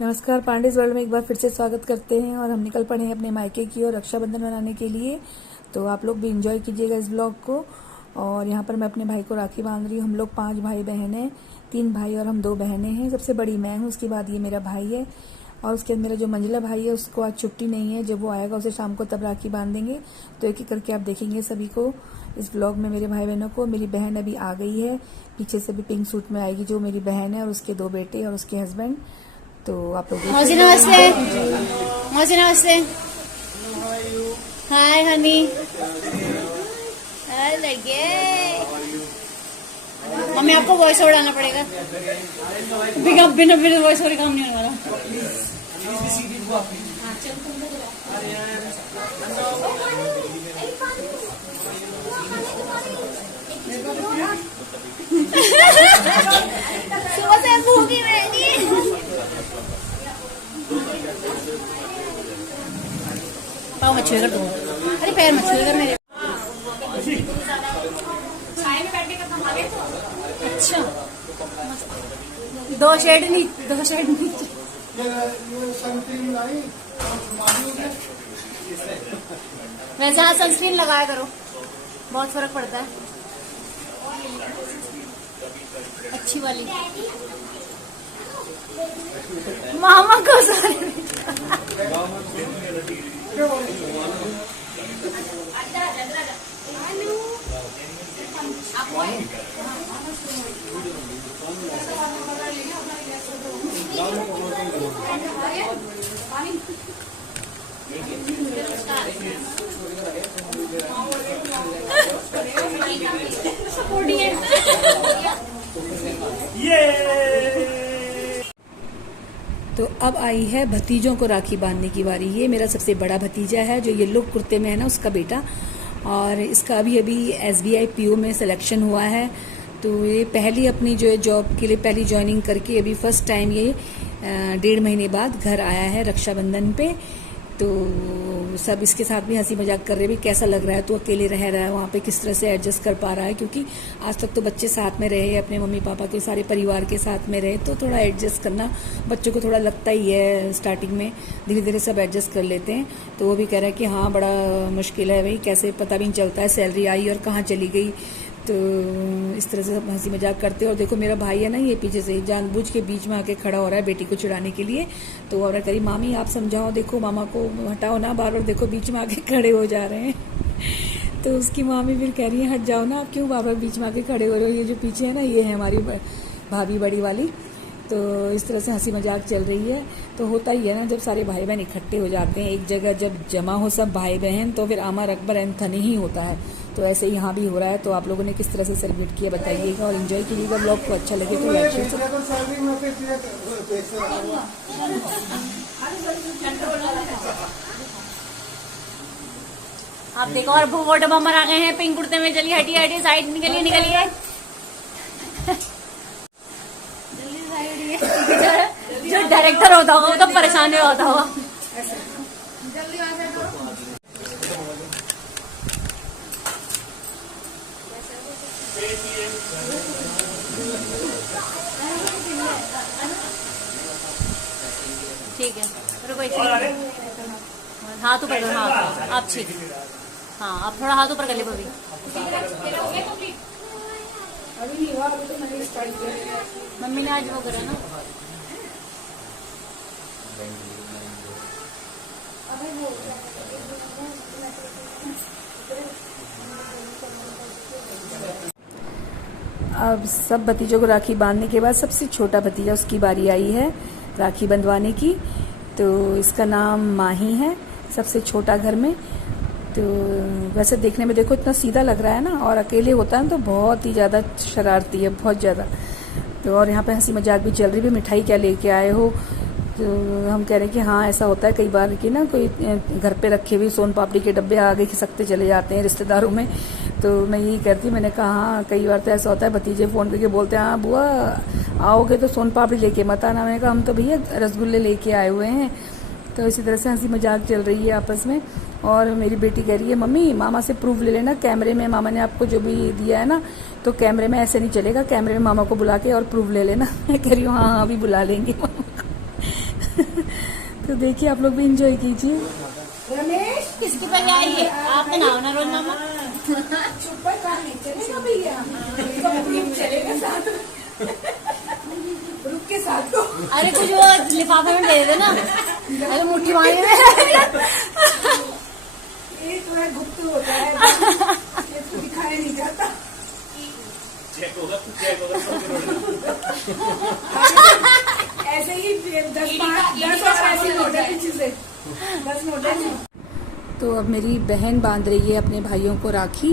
नमस्कार, पांडेज वर्ल्ड में एक बार फिर से स्वागत करते हैं। और हम निकल पड़े हैं अपने मायके की ओर रक्षाबंधन मनाने के लिए। तो आप लोग भी एंजॉय कीजिएगा इस ब्लॉग को। और यहाँ पर मैं अपने भाई को राखी बांध रही हूँ। हम लोग 5 भाई बहन हैं, 3 भाई और हम 2 बहनें हैं। सबसे बड़ी मैं हूँ, उसके बाद ये मेरा भाई है और उसके बाद मेरा जो मंझला भाई है उसको आज छुट्टी नहीं है। जब वो आएगा उसे शाम को तब राखी बांधेंगे। तो एक एक करके आप देखेंगे सभी को इस ब्लॉग में, मेरे भाई बहनों को। मेरी बहन अभी आ गई है, पीछे से भी पिंक सूट में आएगी जो मेरी बहन है, और उसके 2 बेटे और उसके हस्बैंड। तो आप लोग मौसी नमस्ते। मौसी नमस्ते। हाय हनी। लगे मम्मी आपको वॉइस ओवर डालना पड़ेगा। बिना बिना बिना वॉइस ओवर काम नहीं होने वाला। सुबह से भूखी बैठी। पाँव मत छुए कर तुम। अरे पैर मत छुए कर मेरे। अच्छा 2 शेड नीचे। वैसे हाँ सनस्क्रीन लगाया करो, बहुत फर्क पड़ता है। अच्छी वाली मामा को सारे तो अब आई है भतीजों को राखी बांधने की बारी। ये मेरा सबसे बड़ा भतीजा है जो येलो कुर्ते में है ना, उसका बेटा। और इसका अभी अभी SBI PO में सिलेक्शन हुआ है। तो ये पहली अपनी जो है जॉब के लिए पहली ज्वाइनिंग करके अभी फर्स्ट टाइम ये 1.5 महीने बाद घर आया है रक्षाबंधन पे। तो सब इसके साथ भी हंसी मजाक कर रहे हैं, भी कैसा लग रहा है, तो अकेले रह रहा है वहाँ पे, किस तरह से एडजस्ट कर पा रहा है। क्योंकि आज तक तो बच्चे साथ में रहे, अपने मम्मी पापा के सारे परिवार के साथ में रहे, तो थोड़ा एडजस्ट करना बच्चों को थोड़ा लगता ही है स्टार्टिंग में। धीरे धीरे सब एडजस्ट कर लेते हैं। तो वो भी कह रहा है कि हाँ बड़ा मुश्किल है भाई, कैसे पता भी नहीं चलता है सैलरी आई और कहाँ चली गई। तो इस तरह से सब हंसी मजाक करते हैं। और देखो मेरा भाई है ना, ये पीछे से जानबूझ के बीच में आके खड़ा हो रहा है बेटी को चिढ़ाने के लिए। तो और करी मामी आप समझाओ, देखो मामा को हटाओ ना, बार बार देखो बीच में आके खड़े हो जा रहे हैं। तो उसकी मामी फिर कह रही है हट जाओ ना, आप क्यों बार बार बीच में आके खड़े हो रहे हो। ये जो पीछे है ना, ये है हमारी भाभी बड़ी वाली। तो इस तरह से हंसी मजाक चल रही है। तो होता ही है ना, जब सारे भाई बहन इकट्ठे हो जाते हैं एक जगह, जब जमा हो सब भाई बहन, तो फिर आमर अकबर एंथनी ही होता है। तो ऐसे ही यहाँ भी हो रहा है। तो आप लोगों ने किस तरह से सेलिब्रेट किया बताइएगा और एंजॉय कीजिएगा। ब्लॉग को अच्छा लगे तो लाइक शेयर। आप देखो और वोट बम्बर आ गए हैं पिंक कुर्ते में। चलिए हटिए हटिए, साइड निकलिए निकलिए। जो डायरेक्टर होता होगा वो तो परेशान होता होगा। ठीक है, हाथ ऊपर करो। हाँ आप ठीक। हाँ आप थोड़ा हाथ ऊपर कर ले भाभी। मम्मी ने आज वो करा ना। अब सब भतीजों को राखी बांधने के बाद सबसे छोटा भतीजा, उसकी बारी आई है राखी बंधवाने की। तो इसका नाम माही है, सबसे छोटा घर में। तो वैसे देखने में देखो इतना सीधा लग रहा है ना, और अकेले होता है तो बहुत ही ज़्यादा शरारती है, बहुत ज़्यादा। तो और यहाँ पे हंसी मजाक भी चल रही है, मिठाई क्या लेके आए हो। तो हम कह रहे हैं कि हाँ ऐसा होता है कई बार कि ना कोई घर पे रखे हुए सोन पापड़ी के डब्बे आगे खिसकते चले जाते हैं रिश्तेदारों में। तो मैं यही कहती, मैंने कहा हाँ कई बार तो ऐसा होता है, भतीजे फ़ोन करके बोलते हैं हाँ बुआ आओगे तो सोन पापड़ी लेके मत आना। मैंने कहा हम तो भैया रसगुल्ले लेके आए हुए हैं। तो इसी तरह से हंसी मजाक चल रही है आपस में। और मेरी बेटी कह रही है मम्मी मामा से प्रूफ ले लेना, कैमरे में मामा ने आपको जो भी दिया है ना तो कैमरे में ऐसे नहीं चलेगा, कैमरे में मामा को बुला के और प्रूफ ले लेना। मैं कह रही हूँ हाँ हाँ अभी बुला लेंगे मामा को। तो देखिए आप लोग भी इंजॉय कीजिए। किसकी पर आई है? आप बनाओ ना रोज मामा। के साथ तो अरे कुछ वो लिफाफे में दे देना, अरे मुट्ठी मारी दे। ये थोड़ा गुप्त होता है, ये तो दिखाया नहीं जाता। ऐसे ही 10 और ऐसे नोट है पीछे से 10 नोट है। तो अब मेरी बहन बांध रही है अपने भाइयों को राखी,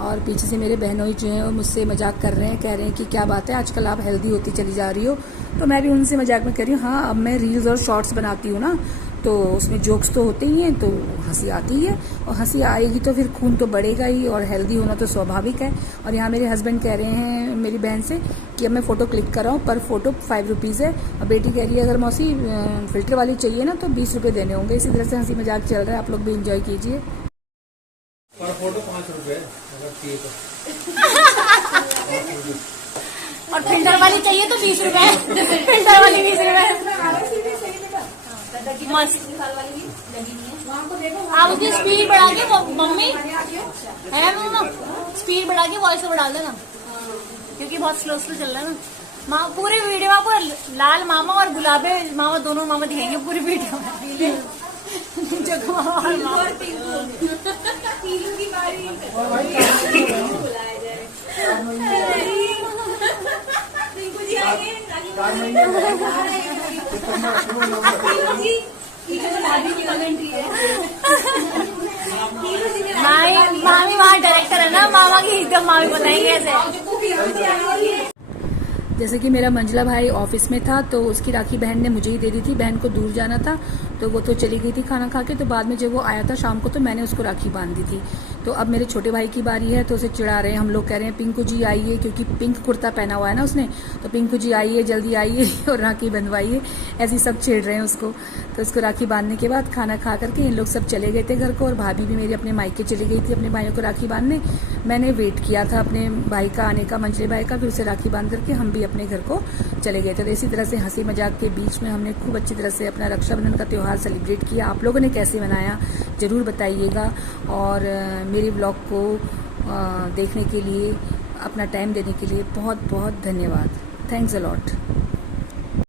और पीछे से मेरे बहनोई जो हैं वो मुझसे मजाक कर रहे हैं, कह रहे हैं कि क्या बात है आजकल आप हेल्दी होती चली जा रही हो। तो मैं भी उनसे मजाक में कह रही हूँ, हाँ अब मैं रील्स और शॉर्ट्स बनाती हूँ ना, तो उसमें जोक्स तो होते ही हैं, तो हंसी आती है, और हंसी आएगी तो फिर खून तो बढ़ेगा ही, और हेल्दी होना तो स्वाभाविक है। और यहाँ मेरे हस्बैंड कह रहे हैं मेरी बहन से कि अब मैं फ़ोटो क्लिक कर रहा हूँ, पर फोटो 5 रुपीज़ है। और बेटी कह रही है अगर मौसी फिल्टर वाली चाहिए ना तो 20 रुपये देने होंगे। इसी तरह से हंसी मजाक चल रहा है, आप लोग भी इंजॉय कीजिए। पर फोटो 5 रुपए अगर चाहिए तो। और फिल्टर वाली चाहिए तो 20 रुपए। फिल्टर वाली 20 रुपए मस्त। आप उसकी स्पीड बढ़ा के मम्मी है मम्मा, स्पीड बढ़ा के वॉइस ओवर डाल देना, क्योंकि बहुत स्लो स्लो चल रहा है ना। पूरे वीडियो में आपको लाल मामा और गुलाबे मामा दोनों मामा दिखेंगे पूरी वीडियो में। जग मामा और मामा। पीलू की बारी बुलाया जाए। टिंकू जी आएंगे, मामी वहाँ डायरेक्टर है ना, मामा की एकदम मामी बताएंगे ऐसे। जैसे कि मेरा मंझला भाई ऑफिस में था, तो उसकी राखी बहन ने मुझे ही दे दी थी। बहन को दूर जाना था तो वो तो चली गई थी खाना खा के, तो बाद में जब वो आया था शाम को तो मैंने उसको राखी बांध दी थी। तो अब मेरे छोटे भाई की बारी है, तो उसे चिढ़ा रहे हैं हम लोग, कह रहे हैं पिंकू जी आइए, क्योंकि पिंक कुर्ता पहना हुआ है ना उसने, तो पिंकू जी आइए जल्दी आइए और राखी बंधवाइए, ऐसे सब छेड़ रहे हैं उसको। तो उसको राखी बांधने के बाद खाना खा करके इन लोग सब चले गए थे घर को, और भाभी भी मेरी अपने मायके चली गई थी अपने भाइयों को राखी बांधने। मैंने वेट किया था अपने भाई का आने का, मंझले भाई का, फिर उसे राखी बांध करके हम भी अपने घर को चले गए थे। तो इसी तरह से हंसी मजाक के बीच में हमने खूब अच्छी तरह से अपना रक्षाबंधन का त्यौहार सेलिब्रेट किया। आप लोगों ने कैसे मनाया ज़रूर बताइएगा, और मेरे ब्लॉग को देखने के लिए, अपना टाइम देने के लिए बहुत बहुत धन्यवाद। Thanks a lot.